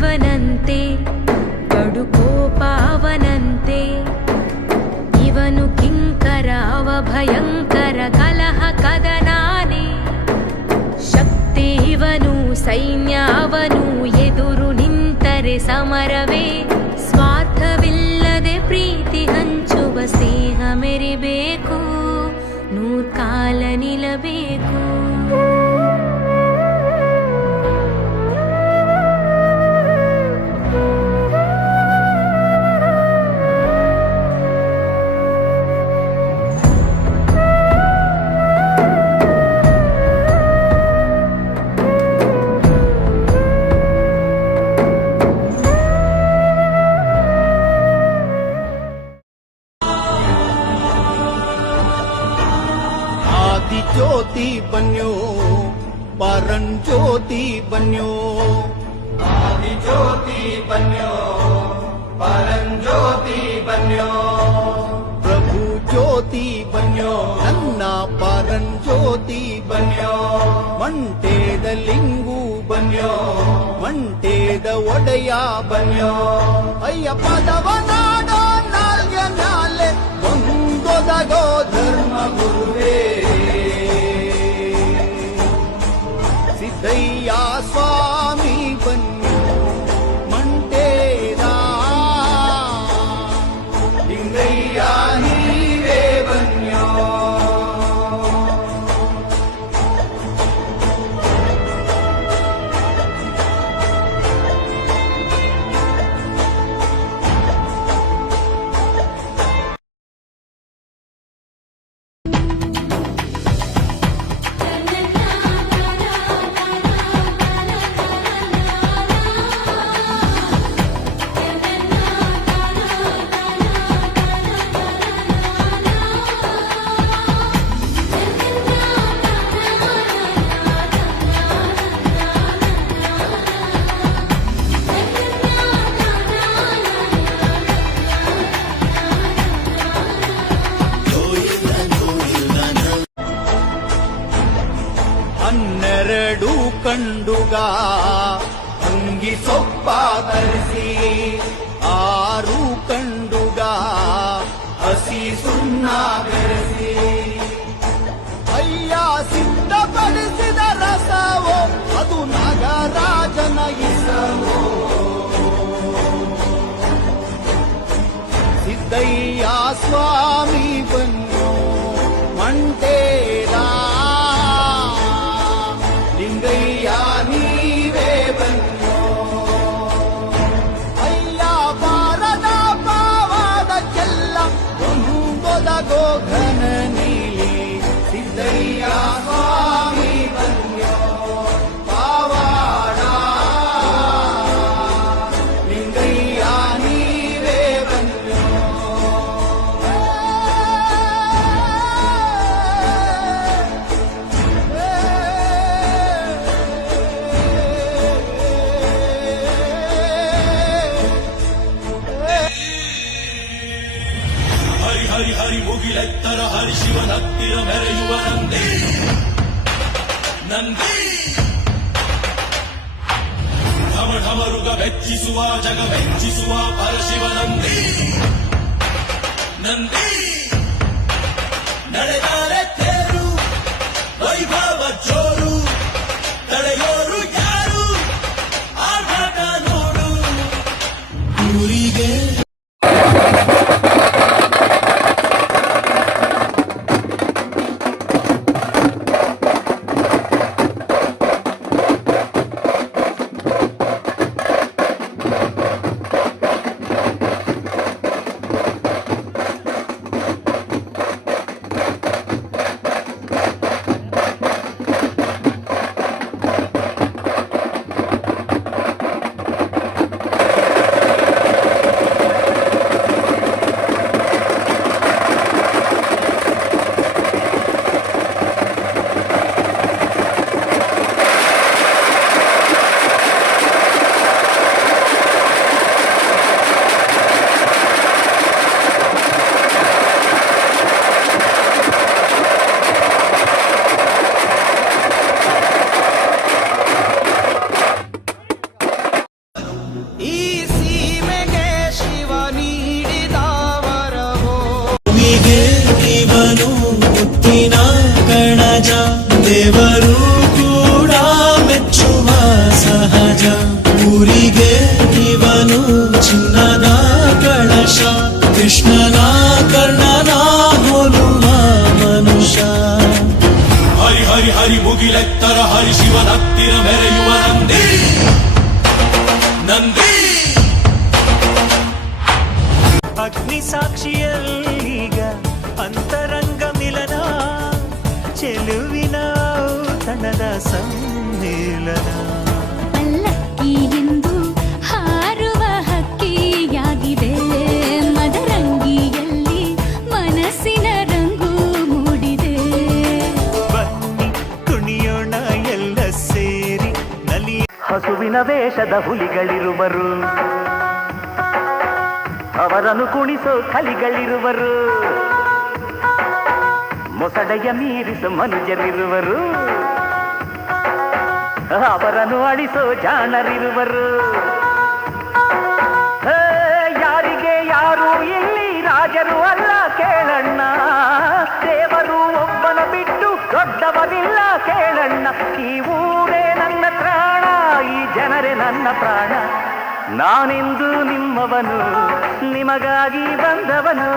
ಇವನಂತೆ ಕಡುಕೋಪಾವನಂತೆ ಇವನು ಕಿಂಕರ ಅವ ಭಯಂಕರ ಕಲಹ ಕದನಾನೆ ಶಕ್ತಿ ಇವನು ಸೈನ್ಯ ಅವನು ಎದುರು ನಿಂತರೆ ಸಮರವೇ ಸ್ವಾರ್ಥವಿಲ್ಲದೆ ಪ್ರೀತಿ ಹಂಚುವ ಸ್ನೇಹ ಮೆರಿಬೇಕು ನೂರ್ಕಾಲ ನಿಲ್ಲಬೇಕು ज्योति बन्यो परम ज्योति बन्यो आदि ज्योति बन्यो परम ज्योति बन्यो प्रभु ज्योति बन्यो नन्न परम ज्योति बन्यो मंटेद लिंगु बन्यो मंटेद ಒಡೆಯ बन्यो ಅಯ್ಯಪ್ಪದವನಾಡೋ ನಾಲ್ಗೆ ಮ್ಯಾಲೆ ಒಂದೊದಗೋ ಧರ್ಮ ಗುರುವೇ ಸಿದ್ದಯ್ಯ ಸ್ವಾಮಿ ಬನ್ಯೋ ಮಂಟೇದ ಲಿಂಗಯ್ಯ ನೀವೇ ಬನ್ಯೋ ಹನ್ನೆರಡು ಕಂಡುಗ ಅಂಗಿ ಸೊಪ್ಪ ತರಿಸಿ ಆರು ಕಂಡುಗ ಹಸಿ ಸುಣ್ಣ ಬೆರೆಸಿ ಅಯ್ಯ ಸಿದ್ಧಪಡಿಸಿದ ರಸವೋ ಅದು ನಾಗರಾಜನ ಇಸವೋ ಸಿದ್ದಯ್ಯ ಸ್ವಾಮಿ ಬನ್ಯೋ ಮಂಟೇದ ಲಿಂಗಯ್ಯ ನೀವೇ ಬನ್ಯೋ ಅಯ್ಯ ಬಾರದ ಪಾವಾದಕ್ಕೆಲ್ಲ ಒಂದೊದಗೋ ಘನ ನೀಲಿ ಸಿದ್ದಯ್ಯ ಸ್ವಾಮಿ ಬನ್ಯೋ ಪಾವಾಡ ಲಿಂಗಯ್ಯ ನೀವೇ ಬನ್ಯೋ ಹರಿ ಹರಿ ಮುಗಿಲೆತ್ತರ ಹರಿ ಶಿವನತ್ತಿರ ಮೆರೆಯುವ ನಂದಿ ನಂದಿ ಢಮ ಢಮರುಗ ಮೆಚ್ಚಿಸುವ ಜಗ ಮೆಚ್ಚಿಸುವ ಪರಶಿವ ನಂದಿ ನಂದಿ ನಡೆದಾರೆ ತೇರು ವೈಭವ ಜೋರು ತಡೆಯೋರು ಯಾರು ಆರ್ಭಟ ನೋಡು ಊರಿಗೆ ಊರಿಗೆ ಇವನು ಚಿನ್ನದ ಕಳಶ ಕೃಷ್ಣನ ಕರ್ಣನ ಹೋಲುವ ಮನುಷ್ಯ ಹರಿ ಹರಿ ಹರಿ ಮುಗಿಲೆತ್ತರ ಹರಿ ಶಿವನತ್ತಿರ ಮೆರೆಯುವ ನಂದಿ ನಂದಿ ಅಗ್ನಿ ಸಾಕ್ಷಿಯಲ್ಲೀಗ ಅಂತರಂಗ ಮಿಲನ ಚೆಲುವಿನ ತನದ ಸಮ್ಮೇಳನ ಪಲ್ಲಕ್ಕಿ ಎಂದು ಹಾರುವ ಹಕ್ಕಿಯಾಗಿದೆ ಮದರಂಗಿಯಲ್ಲಿ ಮನಸ್ಸಿನ ರಂಗು ಮೂಡಿದೆ ಬನ್ನಿ ಕುಣಿಯೋಣ ಎಲ್ಲ ಸೇರಿ ನಲಿ ಹಸುವಿನ ವೇಷದ ಹುಲಿಗಳಿರುವರು ಅವರನ್ನು ಕುಣಿಸೋ ಕಲಿಗಳಿರುವರು ಮೊಸಡೆಯ ಮೀರಿಸೋ ಮನುಜರಿರುವರು ಅವರನ್ನು ಅಳಿಸೋ ಜಾಣರಿರುವರು ಯಾರಿಗೆ ಯಾರು ಇಲ್ಲಿ ರಾಜರು ಅಲ್ಲ ಕೇಳಣ್ಣ ದೇವರು ಒಬ್ಬನ ಬಿಟ್ಟು ದೊಡ್ಡವರಿಲ್ಲ ಕೇಳಣ್ಣ ಈ ಊರೇ ನನ್ನ ಪ್ರಾಣ ಈ ಜನರೇ ನನ್ನ ಪ್ರಾಣ ನಾನೆಂದು ನಿಮ್ಮವನು ನಿಮಗಾಗಿ ಬಂದವನು